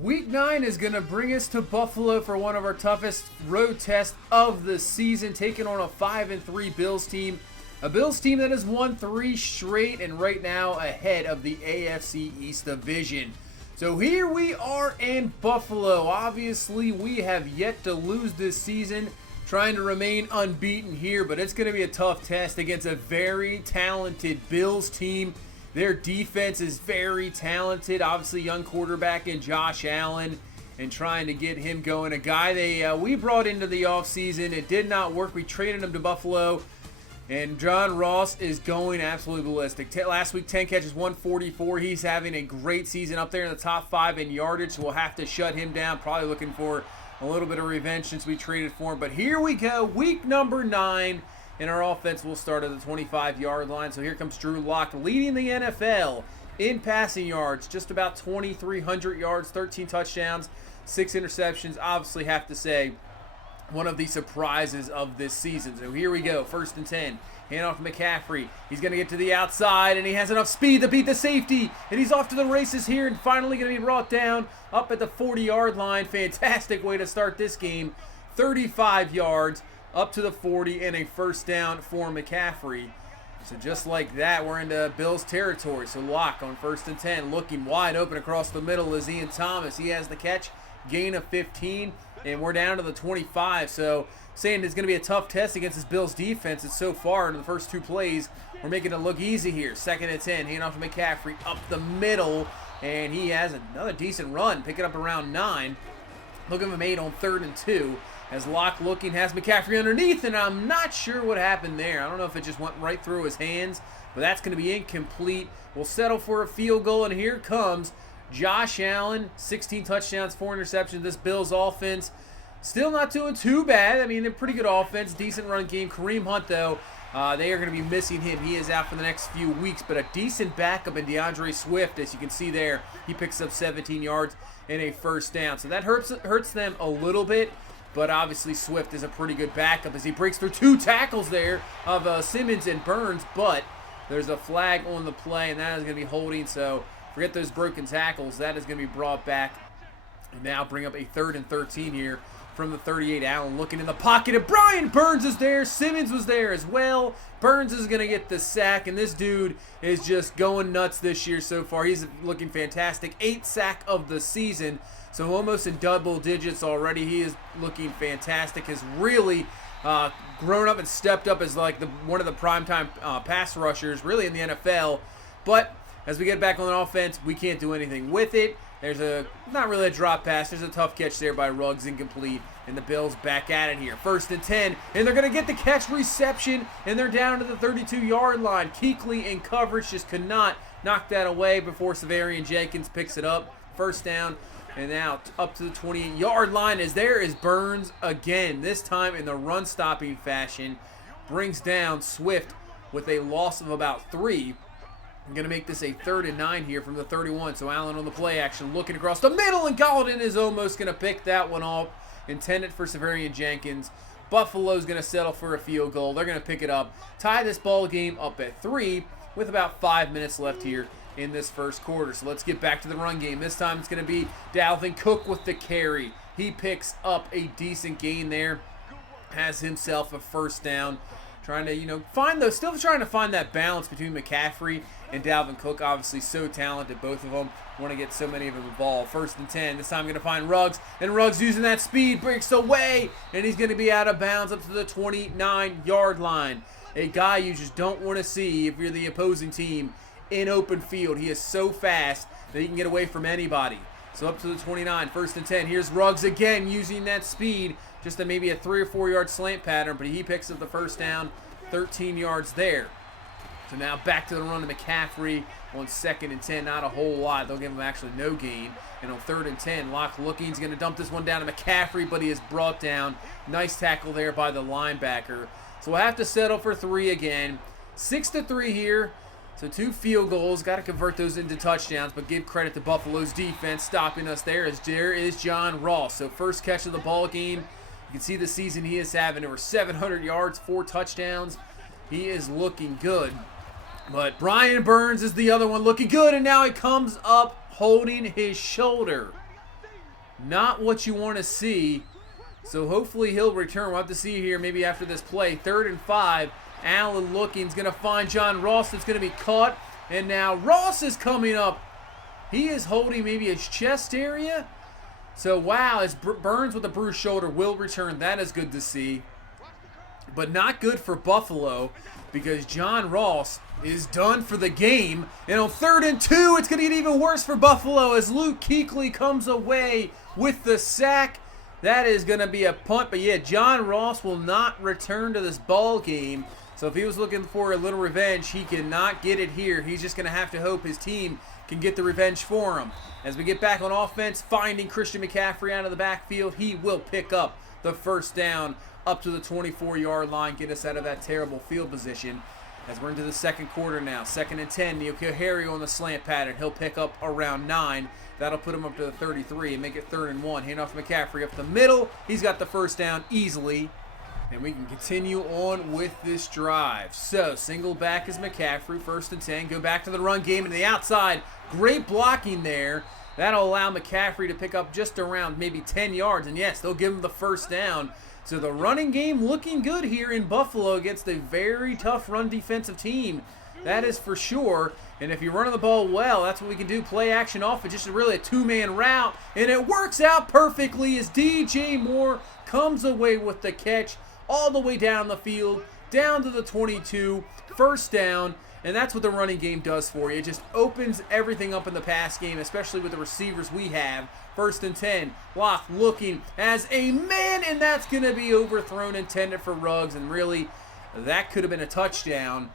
Week 9 is going to bring us to Buffalo for one of our toughest road tests of the season, taking on a 5-3 Bills team. A Bills team that has won 3 straight and right now ahead of the AFC East Division. So here we are in Buffalo. Obviously, we have yet to lose this season, trying to remain unbeaten here, but it's going to be a tough test against a very talented Bills team. Their defense is very talented. Obviously, young quarterback in Josh Allen, and trying to get him going. A guy we brought into the offseason. It did not work. We traded him to Buffalo, and John Ross is going absolutely ballistic. Last week, 10 catches, 144. He's having a great season up there in the top 5 in yardage, so we'll have to shut him down. Probably looking for a little bit of revenge since we traded for him. But here we go, week number 9. And our offense will start at the 25-yard line. So here comes Drew Lock, leading the NFL in passing yards, just about 2,300 yards, 13 touchdowns, 6 interceptions. Obviously, have to say, one of the surprises of this season. So here we go, 1st and 10. Hand off to McCaffrey. He's going to get to the outside, and he has enough speed to beat the safety. And he's off to the races here, and finally going to be brought down up at the 40-yard line. Fantastic way to start this game. 35 yards. Up to the 40 and a first down for McCaffrey. So just like that, we're into Bills territory. So Locke on 1st and 10, looking wide open across the middle is Ian Thomas. He has the catch, gain of 15, and we're down to the 25. So saying it's going to be a tough test against this Bills defense. It's so far in the first 2 plays, we're making it look easy here. 2nd and 10, hand off to McCaffrey up the middle, and he has another decent run, picking up around 9. Look at him made on 3rd and 2. As Locke looking, has McCaffrey underneath, and I'm not sure what happened there. I don't know if it just went right through his hands, but that's going to be incomplete. We'll settle for a field goal, and here comes Josh Allen. 16 touchdowns, 4 interceptions. This Bills offense still not doing too bad. I mean, they're pretty good offense, decent run game. Kareem Hunt, though, they are going to be missing him. He is out for the next few weeks, but a decent backup in DeAndre Swift, as you can see there. He picks up 17 yards and a first down. So that hurts them a little bit. But obviously Swift is a pretty good backup as he breaks through 2 tackles there of Simmons and Burns. But there's a flag on the play, and that is going to be holding. So forget those broken tackles. That is going to be brought back. And now bring up a 3rd and 13 here from the 38. Allen looking in the pocket, and Brian Burns is there. Simmons was there as well. Burns is going to get the sack, and this dude is just going nuts this year so far. He's looking fantastic. 8th sack of the season. So almost in double digits already. He is looking fantastic. Has really grown up and stepped up as like one of the primetime pass rushers really in the NFL. But as we get back on the offense, we can't do anything with it. There's not really a drop pass. There's a tough catch there by Ruggs, incomplete. And the Bills back at it here. 1st and 10. And they're going to get the catch reception. And they're down to the 32-yard line. Kuechly in coverage just could not knock that away before Severian Jenkins picks it up. First down. And now up to the 28-yard line as there is Burns again. This time in the run-stopping fashion. Brings down Swift with a loss of about 3. I'm going to make this a 3rd and 9 here from the 31. So Allen on the play action, looking across the middle, and Gallatin is almost going to pick that one off. Intended for Severian Jenkins. Buffalo's going to settle for a field goal. They're going to pick it up. Tie this ball game up at 3 with about 5 minutes left here in this first quarter. So let's get back to the run game. This time it's going to be Dalvin Cook with the carry. He picks up a decent gain there. Has himself a first down. Trying to, still trying to find that balance between McCaffrey and Dalvin Cook. Obviously so talented, both of them. Want to get so many of them involved. 1st and 10. This time going to find Ruggs. And Ruggs using that speed breaks away. And he's going to be out of bounds up to the 29-yard line. A guy you just don't want to see if you're the opposing team in open field. He is so fast that he can get away from anybody. So up to the 29, 1st and 10. Here's Ruggs again using that speed. Just maybe a 3 or 4 yard slant pattern, but he picks up the first down, 13 yards there. So now back to the run to McCaffrey on 2nd and 10. Not a whole lot. They'll give him actually no gain. And on 3rd and 10, Locke looking. He's going to dump this one down to McCaffrey, but he is brought down. Nice tackle there by the linebacker. So we'll have to settle for 3 again. 6-3 here. So 2 field goals. Got to convert those into touchdowns, but give credit to Buffalo's defense stopping us there as there is John Ross. So first catch of the ball game. You can see the season he is having. Over 700 yards, 4 touchdowns. He is looking good. But Brian Burns is the other one looking good, and now he comes up holding his shoulder. Not what you want to see. So hopefully he'll return. We'll have to see here maybe after this play. 3rd and 5. Allen looking. He's going to find John Ross. It's going to be caught. And now Ross is coming up. He is holding maybe his chest area. So wow, as Burns with a bruised shoulder will return. That is good to see. But not good for Buffalo because John Ross is done for the game. And on 3rd and 2, it's going to get even worse for Buffalo as Luke Kuechly comes away with the sack. That is going to be a punt. But yeah, John Ross will not return to this ball game. So if he was looking for a little revenge, he cannot get it here. He's just going to have to hope his team can get the revenge for him. As we get back on offense, finding Christian McCaffrey out of the backfield, he will pick up the first down up to the 24-yard line, get us out of that terrible field position. As we're into the second quarter now, 2nd and 10, N'Keal Harry on the slant pattern. He'll pick up around 9. That'll put him up to the 33 and make it 3rd and 1. Hand off McCaffrey up the middle. He's got the first down easily. And we can continue on with this drive. So, single back is McCaffrey, 1st and 10. Go back to the run game to the outside. Great blocking there. That'll allow McCaffrey to pick up just around maybe 10 yards. And yes, they'll give him the first down. So the running game looking good here in Buffalo against a very tough run defensive team. That is for sure. And if you're running the ball well, that's what we can do. Play action off. It's just really a 2-man route. And it works out perfectly as DJ Moore comes away with the catch all the way down the field, down to the 22, first down. And that's what the running game does for you. It just opens everything up in the pass game, especially with the receivers we have. 1st and 10, Locke looking as a man, and that's going to be overthrown, intended for Ruggs. And really, that could have been a touchdown.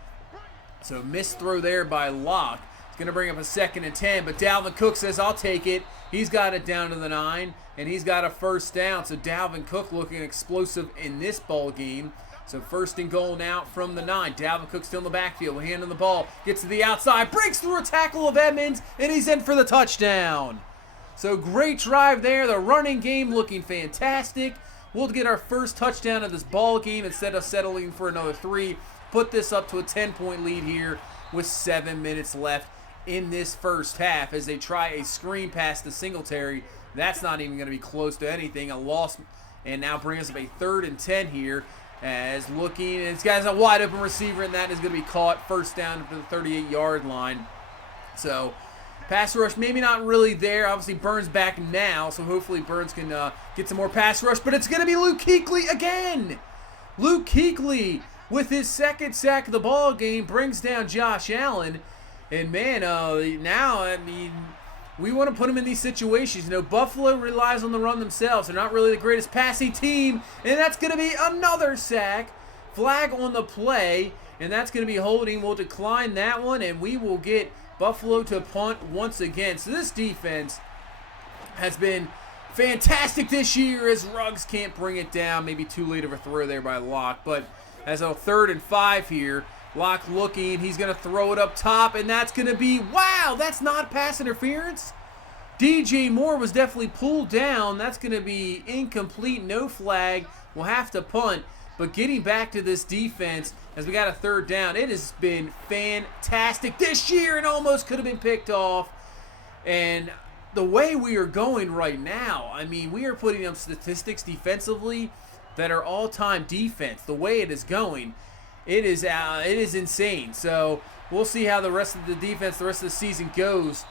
So missed throw there by Locke. It's going to bring up a 2nd and 10, but Dalvin Cook says, I'll take it. He's got it down to the 9, and he's got a first down. So Dalvin Cook looking explosive in this ball game. So 1st and goal now from the 9. Dalvin Cook still in the backfield. Hand on the ball. Gets to the outside. Breaks through a tackle of Edmonds. And he's in for the touchdown. So great drive there. The running game looking fantastic. We'll get our first touchdown of this ball game instead of settling for another 3. Put this up to a 10-point lead here with 7 minutes left in this first half as they try a screen pass to Singletary. That's not even going to be close to anything. A loss, and now bring us up a 3rd and 10 here. As looking, and this guy's a wide open receiver, and that is going to be caught. First down to the 38-yard line. So, pass rush maybe not really there. Obviously, Burns back now, so hopefully Burns can get some more pass rush. But it's going to be Luke Kuechly again. Luke Kuechly with his 2nd sack of the ball game brings down Josh Allen. And man, now I mean, we want to put him in these situations. You know, Buffalo relies on the run themselves. They're not really the greatest passing team. And that's going to be another sack. Flag on the play. And that's going to be holding. We'll decline that one. And we will get Buffalo to punt once again. So this defense has been fantastic this year as Ruggs can't bring it down. Maybe too late of a throw there by Locke. But as a 3rd and 5 here. Locke looking, he's going to throw it up top, and that's going to be, wow, that's not pass interference. DJ Moore was definitely pulled down. That's going to be incomplete, no flag. We'll have to punt. But getting back to this defense, as we got a 3rd down, it has been fantastic this year and almost could have been picked off. And the way we are going right now, I mean, we are putting up statistics defensively that are all-time defense. The way it is going, it is insane. So we'll see how the rest of the defense, the rest of the season goes.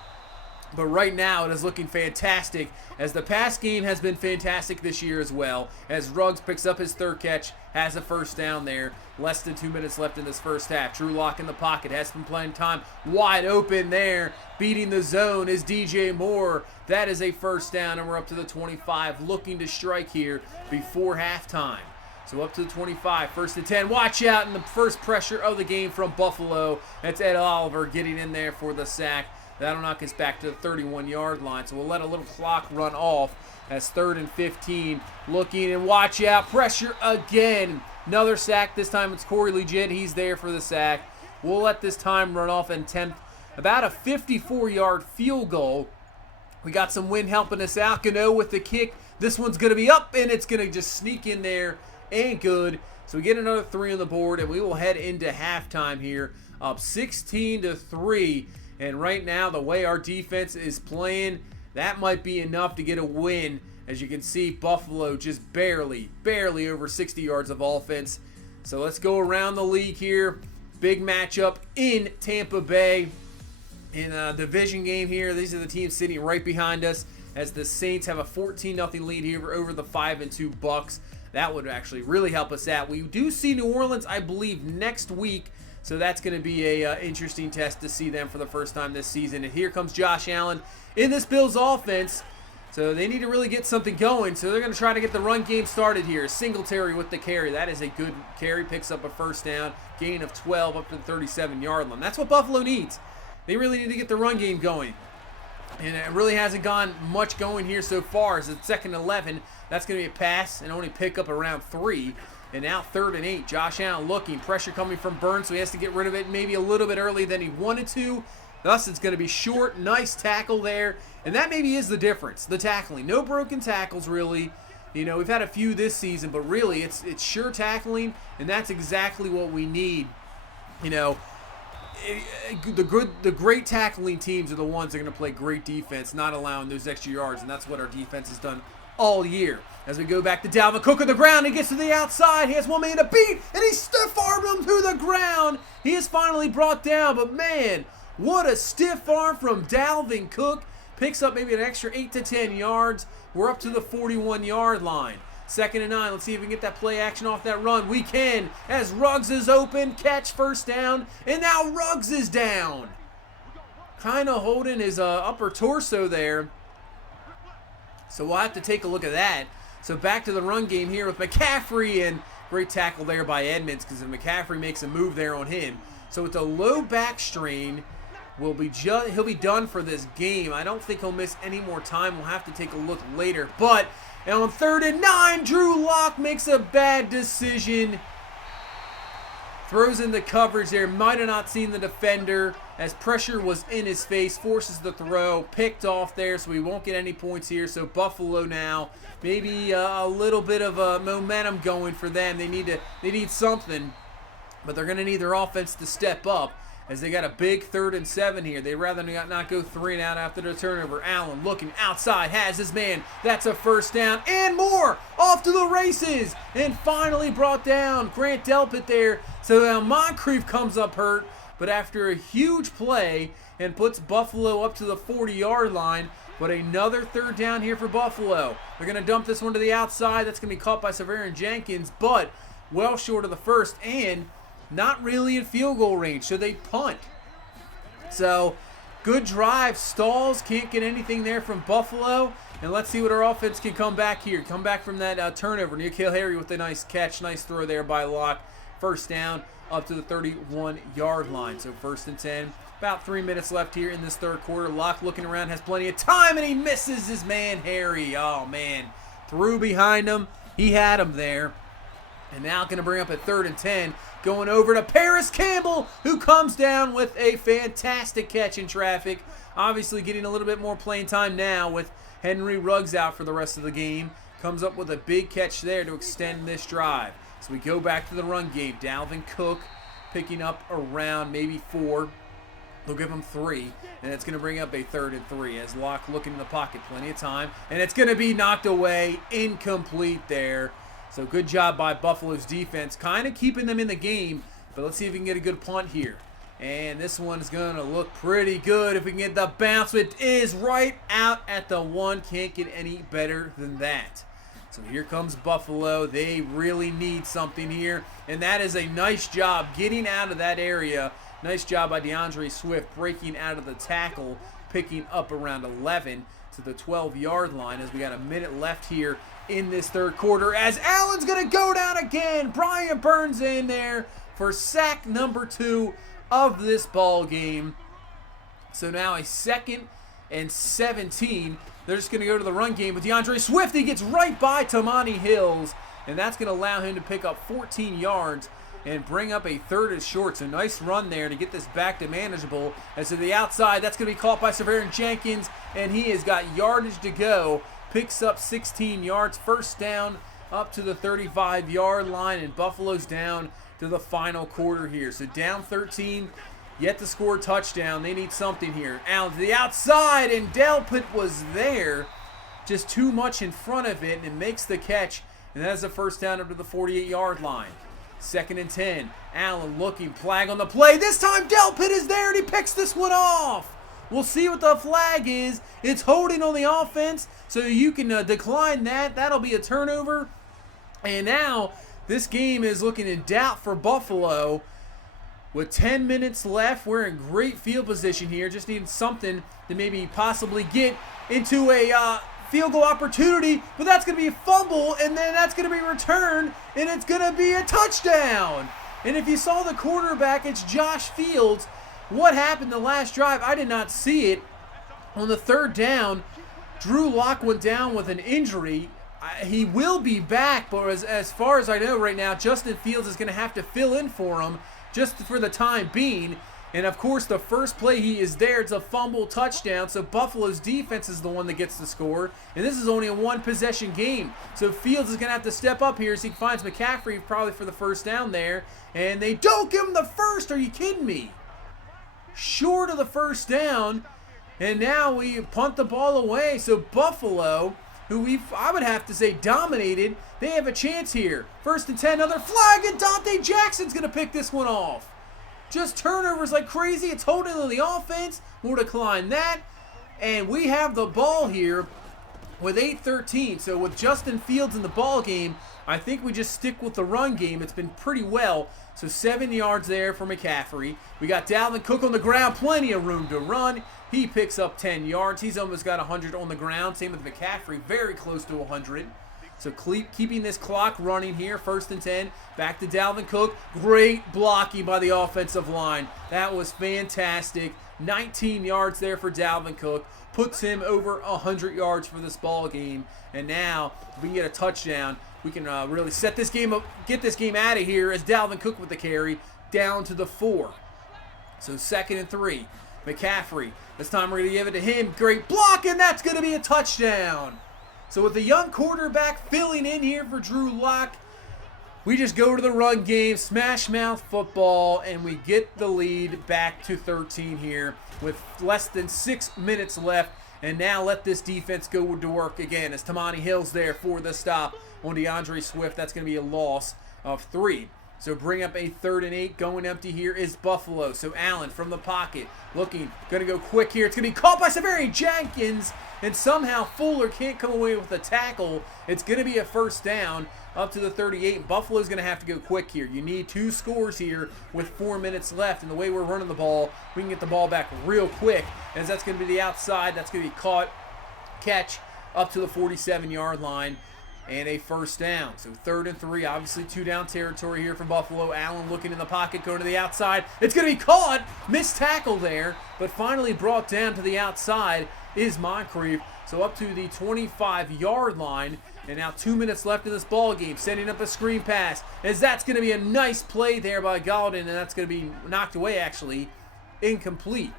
But right now it is looking fantastic as the pass game has been fantastic this year as well. As Ruggs picks up his 3rd catch, has a first down there. Less than 2 minutes left in this first half. Drew Lock in the pocket, has been playing time. Wide open there. Beating the zone is DJ Moore. That is a first down, and we're up to the 25. Looking to strike here before halftime. So up to the 25, 1st and 10. Watch out in the first pressure of the game from Buffalo. That's Ed Oliver getting in there for the sack. That'll knock us back to the 31-yard line. So we'll let a little clock run off as 3rd and 15. Looking, and watch out. Pressure again. Another sack. This time it's Corey Legit. He's there for the sack. We'll let this time run off and attempt about a 54-yard field goal. We got some wind helping us out. Gano with the kick. This one's going to be up, and it's going to just sneak in there. And good. So we get another 3 on the board, and we will head into halftime here, up 16-3. And right now, the way our defense is playing, That might be enough to get a win. As you can see, Buffalo just barely over 60 yards of offense. So let's go around the league here. Big matchup in Tampa Bay in a division game here. These are the teams sitting right behind us as the Saints have a 14-0 lead here over the 5-2 Bucks. That would actually really help us out. We do see New Orleans, I believe, next week. So that's going to be a interesting test to see them for the first time this season. And here comes Josh Allen in this Bills offense. So they need to really get something going. So they're going to try to get the run game started here. Singletary with the carry. That is a good carry. Picks up a first down. Gain of 12 up to the 37-yard line. That's what Buffalo needs. They really need to get the run game going. And it really hasn't gone much going here so far. As it's 2nd and 11. That's going to be a pass and only pick up around 3. And now 3rd and 8. Josh Allen looking. Pressure coming from Burns, so he has to get rid of it maybe a little bit earlier than he wanted to. Thus, it's going to be short. Nice tackle there. And that maybe is the difference, the tackling. No broken tackles, really. You know, we've had a few this season, but really, it's sure tackling, and that's exactly what we need. You know, the great tackling teams are the ones that are going to play great defense, not allowing those extra yards, and that's what our defense has done all year. As we go back to Dalvin Cook on the ground, he gets to the outside. He has one man to beat, and he stiff-armed him to the ground. He is finally brought down, but man, what a stiff arm from Dalvin Cook. Picks up maybe an extra 8 to 10 yards. We're up to the 41-yard line. 2nd and 9. Let's see if we can get that play action off that run. We can, as Ruggs is open. Catch, first down, and now Ruggs is down. Kind of holding his upper torso there. So we'll have to take a look at that. So back to the run game here with McCaffrey, and great tackle there by Edmonds, because if McCaffrey makes a move there on him. So with a low back strain, he'll be done for this game. I don't think he'll miss any more time. We'll have to take a look later. But on 3rd and 9, Drew Lock makes a bad decision. Throws in the coverage there. Might have not seen the defender as pressure was in his face. Forces the throw. Picked off there, so we won't get any points here. So Buffalo now, maybe a little bit of momentum going for them. They need something, but they're going to need their offense to step up, as they got a big 3rd and 7 here. They'd rather not go 3 and out after the turnover. Allen looking outside, has his man. That's a first down and more. Off to the races, and finally brought down. Grant Delpit there. So now Moncrief comes up hurt, but after a huge play and puts Buffalo up to the 40-yard line. But another 3rd down here for Buffalo. They're going to dump this one to the outside. That's going to be caught by Severian Jenkins, but well short of the first, and not really in field goal range, so they punt. So, good drive. Stalls can't get anything there from Buffalo. And let's see what our offense can come back here. Come back from that turnover. N'Keal Harry with a nice catch. Nice throw there by Locke. First down up to the 31-yard line. So 1st and 10. About 3 minutes left here in this 3rd quarter. Locke looking around, has plenty of time, and he misses his man Harry. Oh, man. Threw behind him. He had him there. And now going to bring up at 3rd and 10. Going over to Paris Campbell, who comes down with a fantastic catch in traffic. Obviously getting a little bit more playing time now with Henry Ruggs out for the rest of the game. Comes up with a big catch there to extend this drive. So we go back to the run game. Dalvin Cook picking up around maybe 4. They'll give him 3, and it's going to bring up a 3rd and 3 as Locke looking in the pocket. Plenty of time, and it's going to be knocked away. Incomplete there. So good job by Buffalo's defense, kind of keeping them in the game. But let's see if we can get a good punt here. And this one's going to look pretty good if we can get the bounce. It is right out at the 1. Can't get any better than that. So here comes Buffalo. They really need something here. And that is a nice job getting out of that area. Nice job by DeAndre Swift breaking out of the tackle, picking up around 11 to the 12-yard line as we got a minute left here in this 3rd quarter, as Allen's going to go down again. Brian Burns in there for sack number 2 of this ball game. So now a 2nd and 17. They're just going to go to the run game with DeAndre Swift. He gets right by Tamani Hills, and that's going to allow him to pick up 14 yards and bring up a 3rd and short. So nice run there to get this back to manageable. As to the outside, that's going to be caught by Severian Jenkins, and he has got yardage to go. Picks up 16 yards. First down up to the 35-yard line, and Buffalo's down to the final quarter here. So down 13 yet to score a touchdown. They need something here. Allen to the outside, and Delpit was there. Just too much in front of it, and it makes the catch. And that is a first down up to the 48-yard line. 2nd and 10. Allen looking, flag on the play. This time Delpit is there, and he picks this one off. We'll see what the flag is. It's holding on the offense, so you can decline that. That'll be a turnover. And now this game is looking in doubt for Buffalo. With 10 minutes left, we're in great field position here. Just need something to maybe possibly get into a field goal opportunity, but that's going to be a fumble, and then that's going to be returned, and it's going to be a touchdown. And if you saw the quarterback, it's Josh Fields. What happened the last drive? I did not see it. On the 3rd down, Drew Lock went down with an injury. He will be back, but as far as I know right now, Justin Fields is going to have to fill in for him just for the time being. And of course, the first play he is there, it's a fumble touchdown. So Buffalo's defense is the one that gets the score. And this is only a 1-possession game. So Fields is going to have to step up here as he finds McCaffrey probably for the first down there. And they don't give him the first. Are you kidding me? Short of the first down. And now we punt the ball away. So Buffalo, who I would have to say dominated, they have a chance here. 1st and 10, another flag, and Dante Jackson's going to pick this one off. Just turnovers like crazy. It's holding on the offense. We'll decline that. And we have the ball here with 8:13. So with Justin Fields in the ball game, I think we just stick with the run game. It's been pretty well. So 7 yards there for McCaffrey. We got Dalvin Cook on the ground. Plenty of room to run. He picks up 10 yards. He's almost got 100 on the ground. Same with McCaffrey. Very close to 100. So keeping this clock running here. 1st and 10. Back to Dalvin Cook. Great blocking by the offensive line. That was fantastic. 19 yards there for Dalvin Cook. Puts him over 100 yards for this ball game. And now, if we can get a touchdown, we can really set this game up, get this game out of here as Dalvin Cook with the carry down to the 4. So 2nd and 3. McCaffrey. This time we're going to give it to him. Great block, and that's going to be a touchdown. So with the young quarterback filling in here for Drew Lock, we just go to the run game, smash mouth football, and we get the lead back to 13 here with less than 6 minutes left. And now let this defense go to work again as Tamani Hill's there for the stop on DeAndre Swift. That's going to be a loss of 3. So bring up a 3rd and 8. Going empty here is Buffalo. So Allen from the pocket looking, going to go quick here. It's going to be caught by Severi Jenkins. And somehow Fuller can't come away with a tackle. It's going to be a first down up to the 38. Buffalo's going to have to go quick here. You need 2 scores here with 4 minutes left. And the way we're running the ball, we can get the ball back real quick. As that's going to be the outside. That's going to be caught, catch up to the 47-yard line. And a first down. So 3rd and 3. Obviously 2-down territory here from Buffalo. Allen looking in the pocket, going to the outside. It's going to be caught. Missed tackle there. But finally brought down to the outside is Moncrief. So up to the 25-yard line. And now 2 minutes left in this ball game. Setting up a screen pass. As that's going to be a nice play there by Gallatin. And that's going to be knocked away actually. Incomplete.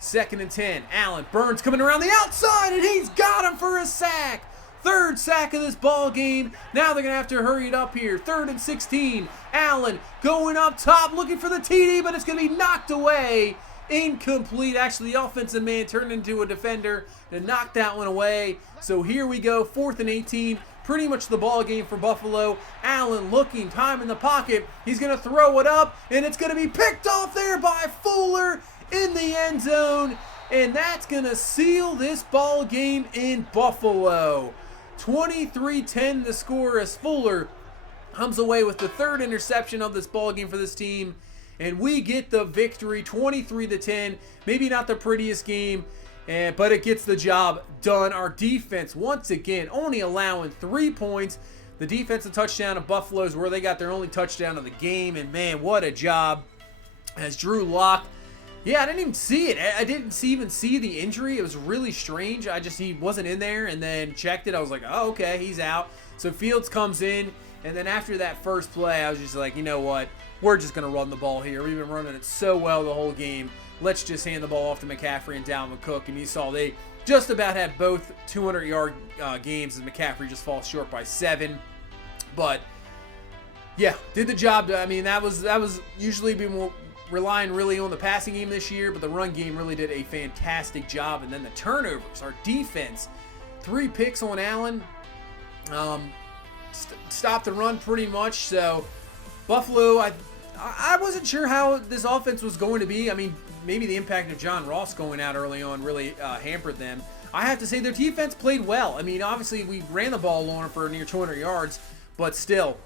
2nd and 10. Allen. Burns coming around the outside. And he's got him for a sack. 3rd sack of this ball game. Now they're going to have to hurry it up here. 3rd and 16. Allen going up top looking for the TD, but it's going to be knocked away. Incomplete. Actually, the offensive man turned into a defender and knocked that one away. So here we go. 4th and 18. Pretty much the ball game for Buffalo. Allen looking, time in the pocket. He's going to throw it up, and it's going to be picked off there by Fuller in the end zone. And that's going to seal this ball game in Buffalo. 23-10 the score as Fuller comes away with the 3rd interception of this ball game for this team. And we get the victory, 23-10. Maybe not the prettiest game, but it gets the job done. Our defense, once again, only allowing 3 points. The defensive touchdown of Buffalo is where they got their only touchdown of the game. And man, what a job as Drew Lock. Yeah, I didn't even see it. I didn't even see the injury. It was really strange. He wasn't in there, and then checked it. I was like, oh, okay, he's out. So Fields comes in, and then after that first play, I was just like, you know what? We're just going to run the ball here. We've been running it so well the whole game. Let's just hand the ball off to McCaffrey and Dalvin Cook. And you saw they just about had both 200-yard games, and McCaffrey just falls short by 7. But, yeah, did the job. I mean, that was usually relying really on the passing game this year, but the run game really did a fantastic job. And then the turnovers, our defense, 3 picks on Allen, stopped the run pretty much. So Buffalo, I wasn't sure how this offense was going to be. I mean, maybe the impact of John Ross going out early on really hampered them. I have to say their defense played well. I mean, obviously we ran the ball on for near 200 yards, but still,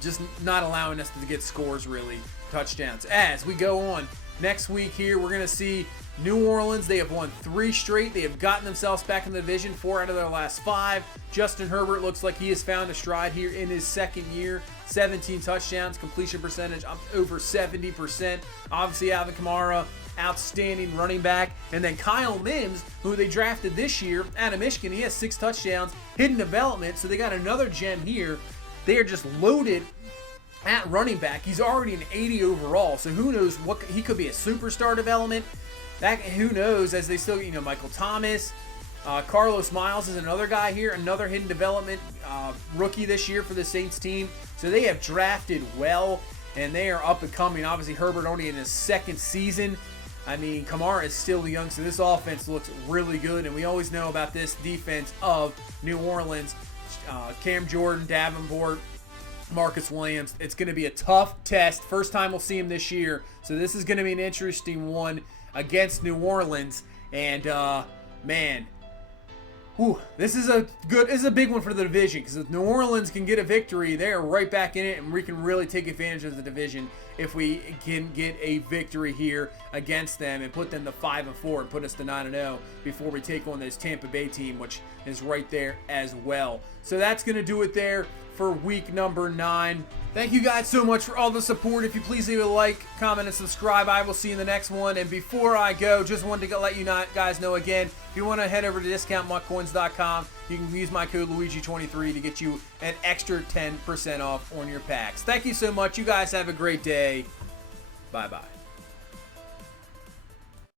just not allowing us to get scores really, touchdowns. As we go on, next week here, we're going to see New Orleans. They have won 3 straight. They have gotten themselves back in the division, 4 out of their last 5. Justin Herbert looks like he has found a stride here in his second year. 17 touchdowns, completion percentage up over 70%. Obviously, Alvin Kamara, outstanding running back. And then Kyle Mims, who they drafted this year out of Michigan, he has 6 touchdowns, hidden development. So they got another gem here. They are just loaded at running back. He's already an 80 overall. So who knows what he could be, a superstar development. Who knows, as they still, Michael Thomas, Carlos Miles is another guy here, another hidden development rookie this year for the Saints team. So they have drafted well, and they are up and coming. Obviously, Herbert only in his 2nd season. I mean, Kamara is still young, so this offense looks really good. And we always know about this defense of New Orleans. Cam Jordan, Davenport, Marcus Williams. It's going to be a tough test. First time we'll see him this year. So this is going to be an interesting one against New Orleans. And, man, this is a big one for the division, because if New Orleans can get a victory, they are right back in it, and we can really take advantage of the division if we can get a victory here against them and put them to 5-4 and put us to 9-0 before we take on this Tampa Bay team, which is right there as well. So that's going to do it there for week number 9. Thank you guys so much for all the support. If you please leave a like, comment, and subscribe, I will see you in the next one. And before I go, just wanted to let you guys know again, if you want to head over to discountmuckcoins.com, you can use my code Luigi23 to get you an extra 10% off on your packs. Thank you so much. You guys have a great day. Bye-bye.